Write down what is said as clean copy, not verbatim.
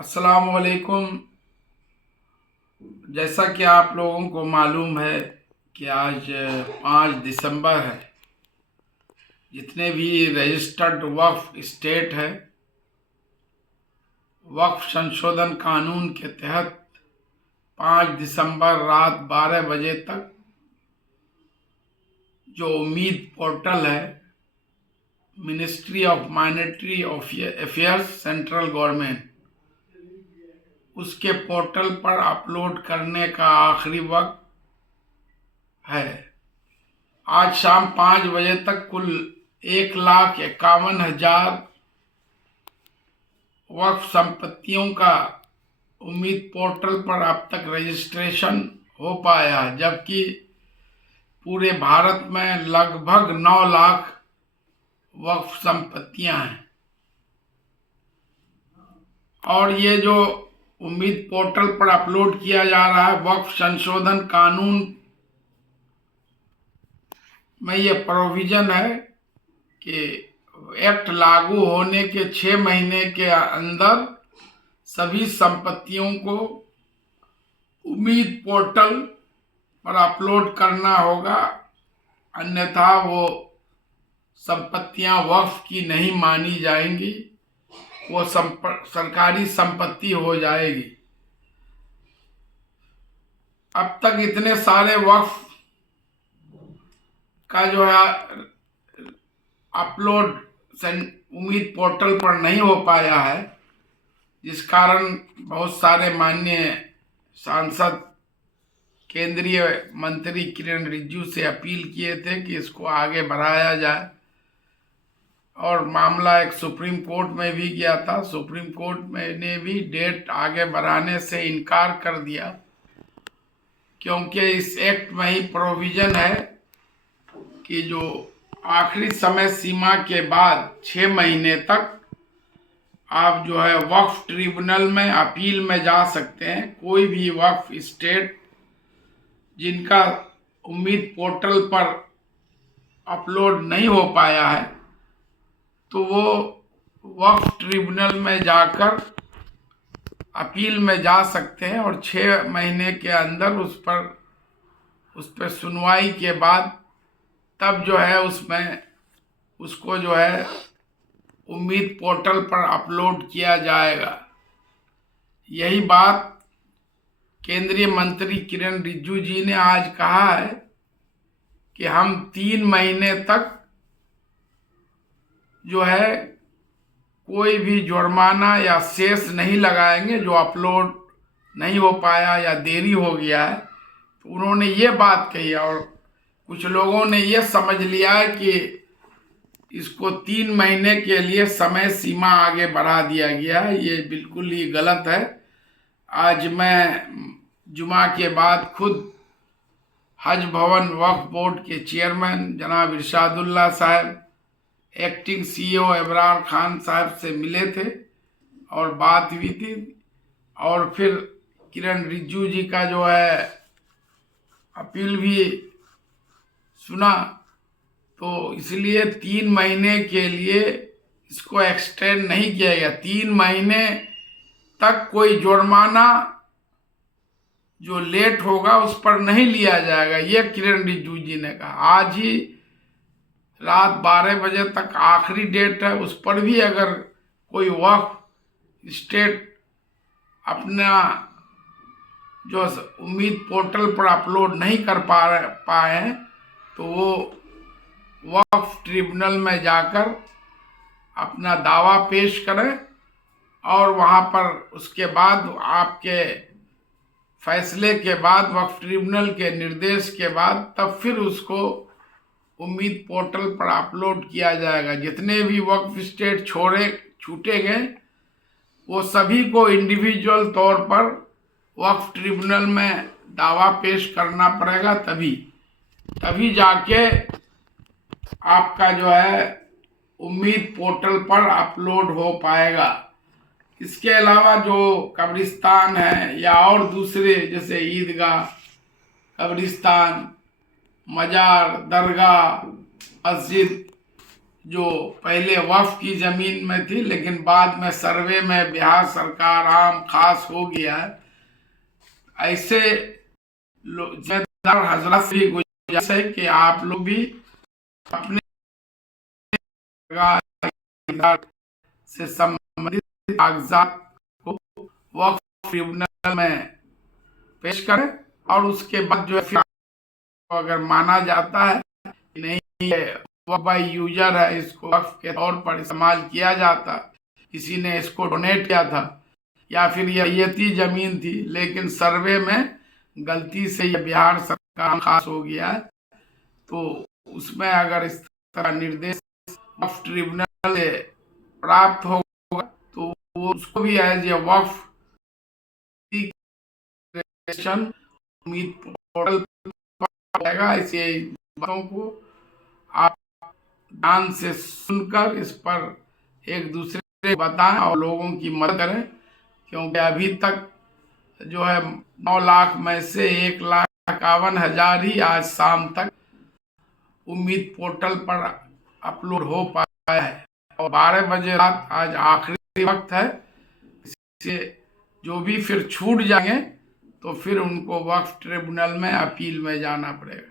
अस्सलाम वालेकुम। जैसा कि आप लोगों को मालूम है कि आज 5 दिसंबर है। जितने भी रजिस्टर्ड वक्फ स्टेट है, वक्फ संशोधन कानून के तहत 5 दिसंबर रात 12 बजे तक जो उम्मीद पोर्टल है, ministry of monetary affairs central government, उसके पोर्टल पर अपलोड करने का आखिरी वक्त है। आज शाम 5 बजे तक कुल 1,51,000 वक्फ संपत्तियों का उम्मीद पोर्टल पर अब तक रजिस्ट्रेशन हो पाया, जबकि पूरे भारत में लगभग 9 लाख वक्फ संपत्तियां हैं। और ये जो उम्मीद पोर्टल पर अपलोड किया जा रहा है, वक्फ संशोधन कानून में ये प्रोविजन है कि एक्ट लागू होने के 6 महीने के अंदर सभी संपत्तियों को उम्मीद पोर्टल पर अपलोड करना होगा, अन्यथा वो संपत्तियां वक्फ की नहीं मानी जाएंगी, वो सरकारी संपत्ति हो जाएगी। अब तक इतने सारे वक्फ का जो है अपलोड उम्मीद पोर्टल पर नहीं हो पाया है, जिस कारण बहुत सारे माननीय सांसद केंद्रीय मंत्री किरण रिजिजू से अपील किए थे कि इसको आगे बढ़ाया जाए, और मामला एक सुप्रीम कोर्ट में भी गया था। सुप्रीम कोर्ट में ने भी डेट आगे बढ़ाने से इनकार कर दिया, क्योंकि इस एक्ट में ही प्रोविजन है कि जो आखिरी समय सीमा के बाद 6 महीने तक आप जो है वक्फ ट्रिब्यूनल में अपील में जा सकते हैं। कोई भी वक्फ स्टेट जिनका उम्मीद पोर्टल पर अपलोड नहीं हो पाया है, तो वो वक्फ ट्रिब्यूनल में जाकर अपील में जा सकते हैं, और 6 महीने के अंदर उस पर सुनवाई के बाद तब जो है उसको जो है उम्मीद पोर्टल पर अपलोड किया जाएगा। यही बात केंद्रीय मंत्री किरण रिजिजू जी ने आज कहा है कि हम 3 महीने तक जो है कोई भी जुर्माना या सेस नहीं लगाएंगे जो अपलोड नहीं हो पाया या देरी हो गया है। तो उन्होंने ये बात कही, और कुछ लोगों ने ये समझ लिया है कि इसको 3 महीने के लिए समय सीमा आगे बढ़ा दिया गया है। ये बिल्कुल ही गलत है। आज मैं जुमा के बाद खुद हज भवन वक्फ बोर्ड के चेयरमैन जनाब इरशादुल्लाह साहब, एक्टिंग CEO एबरार खान साहब से मिले थे और बात हुई थी, और फिर किरण रिजिजू जी का जो है अपील भी सुना। तो इसलिए 3 महीने के लिए इसको एक्सटेंड नहीं किया गया। 3 महीने तक कोई जुर्माना जो लेट होगा उस पर नहीं लिया जाएगा, ये किरण रिजिजू जी ने कहा। आज ही रात 12 बजे तक आखिरी डेट है, उस पर भी अगर कोई वक्फ स्टेट अपना जो उम्मीद पोर्टल पर अपलोड नहीं कर पाए तो वो वक्फ ट्रिब्यूनल में जाकर अपना दावा पेश करें, और वहाँ पर उसके बाद आपके फैसले के बाद, वक्फ ट्रिब्यूनल के निर्देश के बाद, तब फिर उसको उम्मीद पोर्टल पर अपलोड किया जाएगा। जितने भी वक्फ स्टेट छूटे गए वो सभी को इंडिविजुअल तौर पर वक्फ ट्रिब्यूनल में दावा पेश करना पड़ेगा, तभी जाके आपका जो है उम्मीद पोर्टल पर अपलोड हो पाएगा। इसके अलावा जो कब्रिस्तान है या और दूसरे जैसे ईदगाह, कब्रिस्तान, मजार, दरगाह, मस्जिद, जो पहले वक्फ की जमीन में थी, लेकिन बाद में सर्वे में बिहार सरकार आम खास हो गया है। ऐसे जिम्मेदार हजरत से भी गुजारिश है कि आप लोग भी अपने से संबंधित कागजात को वक्फ ट्रिब्यूनल में पेश करें, और उसके बाद जो है अगर माना जाता है कि नहीं ये वक्फ बाय यूजर है, इसको वक्फ के तौर पर इस्तेमाल किया जाता, किसी ने इसको डोनेट किया था, या फिर ये रैयती जमीन थी लेकिन सर्वे में गलती से ये बिहार सरकार खास हो गया है, तो उसमें अगर इस तरह निर्देश वक्फ ट्रिब्यूनल से प्राप्त होगा तो वो उसको भी एज ए वक्फ उम्मीद पोर्टल पर आएगा। ऐसे बातों को आप ध्यान से सुनकर इस पर एक दूसरे को बताएं और लोगों की मदद करें, क्योंकि अभी तक जो है 9 लाख में से 1,51,000 ही आज शाम तक उम्मीद पोर्टल पर अपलोड हो पाया है, और 12 बजे रात आज आखिरी वक्त है। इससे जो भी फिर छूट जाएंगे तो फिर उनको वक्फ ट्रिब्यूनल में अपील में जाना पड़ेगा।